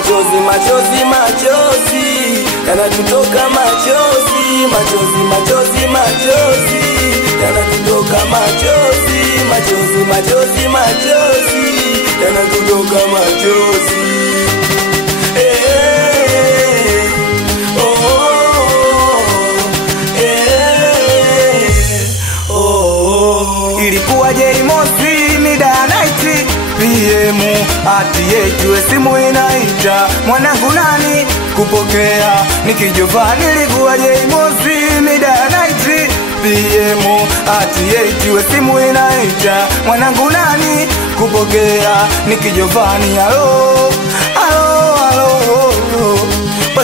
Machozi, machozi, machozi, yanatutoka machozi. Machozi, machozi, machozi, yanatutoka machozi. Machozi, machozi, machozi, yanatutoka machozi. Ilikuwa Jumamosi mida ya night PM ati yetu simu inaita mwanangu nani kupokea nikijova. Nilikuwa Jumamosi mida ya night PM ati yetu simu inaita mwanangu nani kupokea nikijovani. Halo halo halo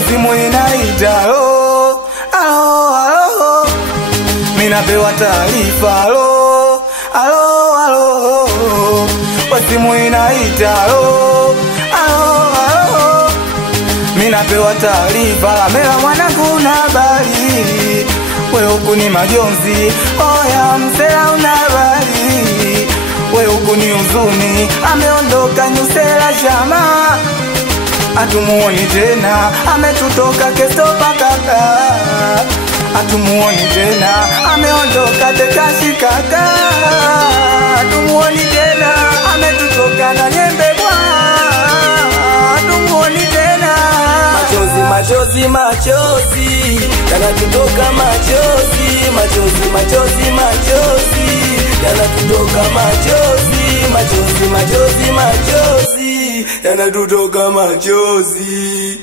simu inaita halo halo halo minapewa taarifa halo halo halo simu inaita halo halo halo minapewa taarifa lamela mwanangu na habari wewe huku ni majonzi oya msela una habari wewe huku ni huzuni ameondoka Nyusela chama atumuoni tena ametutoka Kestopa kaka atumuoni tena ameondoka Tekashi kaka atumuoni tena ametutoka na Nyembe bwana atumuoni tena. Machozi, machozi, machozi, yanatutoka machozi. Machozi, machozi, machozi, yanatutoka machozi. Machozi, machozi, machozi, yanatutoka machozi.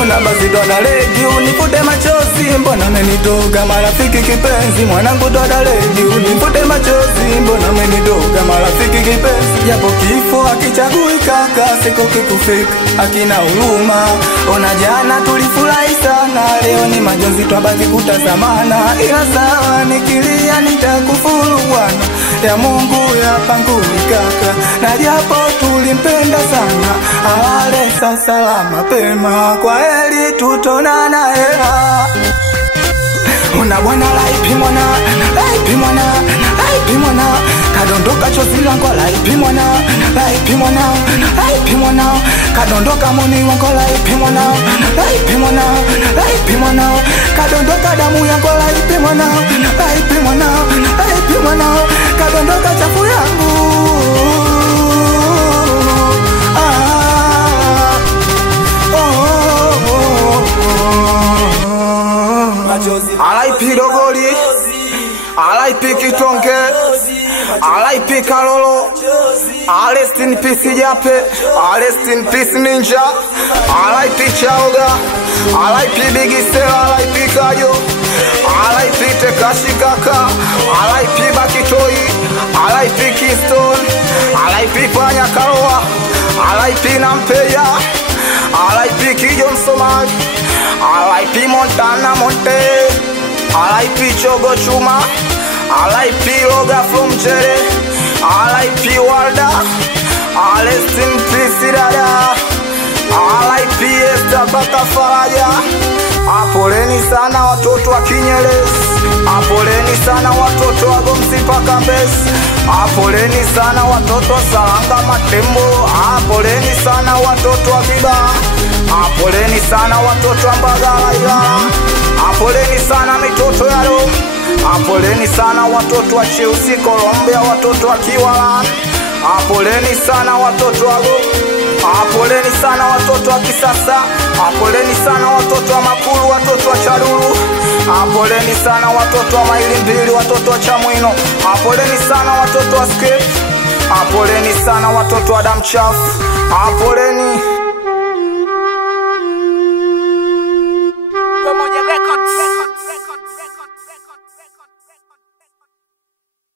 Ona basi doda legi unifute machozi mbona menitoka marafiki kipenzi mwanangu doda legi unifute machozi mbona menitoka marafiki kipenzi japo kifo akichagui kaka siko kikufika akina huruma. Ona jana tulifurahi sana leo ni majonzi twabaki kutazamana ila sawa nikilia nitakufuru bwana ya Mungu ya panguni kaka na japo tulimpenda sana awale sasa la mapema kwa heri tutonana hela. Una bwana laipi mwana kadondoka chozi langu laipi mwana kadondoka moni wangu laipi mwana kadondoka damu yangu laipi mwana kadondoka chafu yangu alaipi dogoli alaipi kitonge alaipi kalolo rest in peace jape rest in peace ninja alaipi chaoga alaipi bigisela alaipi kajo alaipi Tekashi kaka alaipi bakitoi alaipi Kingston alaipi panya karoa alaipi nampeya alaipi Kijon Somali alaipi Montana Monte alaipi Chogo Chuma alaipi Loga from Jere alaipi Walda rest in peace dada alaipi Esther Baka Faraja. Apoleni sana watoto wa Kinyerezi, apoleni sana watoto wa Gomsi mpaka Mbezi, apoleni sana watoto wa Saranga Matembo, apoleni sana watoto wa Kibaha, apoleni sana watoto wa Mbagala Ilala, apoleni sana mitoto ya Rome, apoleni sana watoto wa Chelsea Colombia, watoto wa Kiwalani, apoleni sana watoto wa apoleni sana watoto wa Kisasa, apoleni sana watoto wa Makulu, watoto wa Charuru, apoleni sana watoto wa Maili Mbili, watoto wa Chamwino, apoleni sana watoto wa Skip, apoleni sana watoto wa Damchafu, apoleni